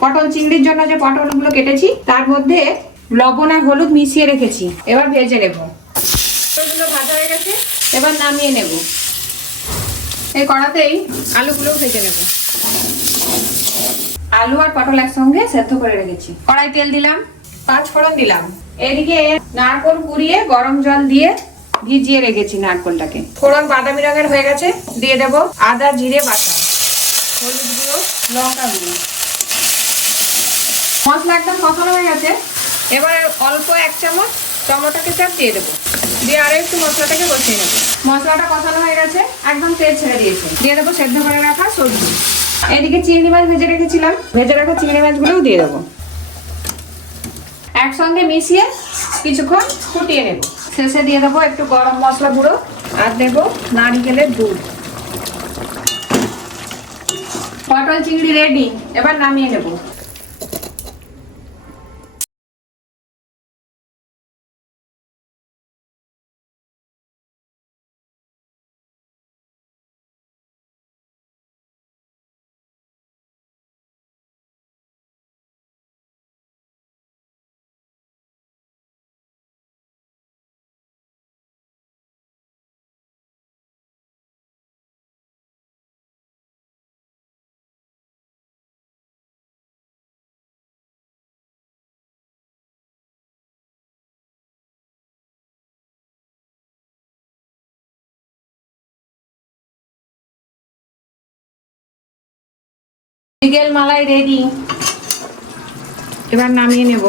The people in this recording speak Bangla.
পটল চিংড়ির জন্য যে পটলগুলো কেটেছি তার মধ্যে লবণ আর হলুদ মিশিয়ে রেখেছি। এবার ভেজে নেব। পটলগুলো ভাজা হয়ে গেছে, এবার নামিয়ে নেব। এই কড়াতেই আলুগুলো ভেজে নেব। আলু আর পটল একসঙ্গে সেদ্ধ করে রেখেছি। কড়াই তেল দিলাম, 5 ফোড়ন দিলাম। এদিকে নারকেল কুড়িয়ে গরম জল দিয়ে ভিজিয়ে রেখেছি নারকেলটাকে। ফোড়ন বাদামি রঙের হয়ে গেছে, দিয়ে দেব আদা জিরে বাটা, হলুদ গুঁড়ো, লঙ্কা গুঁড়ো। মশলা একদম কষানো হয়ে গেছে। এবার অল্প 1 চামচ টমেটো কেচাপ দিয়ে দেবো, দিয়ে আরো একটু মশলাটাকে কষিয়ে নেবো। মশলাটা কষানো হয়ে গেছে, একদম তেল ছেড়ে দিয়েছে। দিয়ে দেবো সেদ্ধ করে রাখা সবজি। এদিকে চিংড়ি মাছ ভেজে রেখেছিলাম, ভেজে রাখা চিংড়ি মাছগুলোও দিয়ে দেবো। একসঙ্গে মিশিয়ে কিছুক্ষণ ফুটিয়ে নেব। শেষে দিয়ে দেবো একটু গরম মশলা গুঁড়ো আর দেবো নারকেলের দুধ। পটল চিংড়ি রেডি, এবার নামিয়ে নেব। বিকেল মালাই রেডি, এবার নামিয়ে নেব।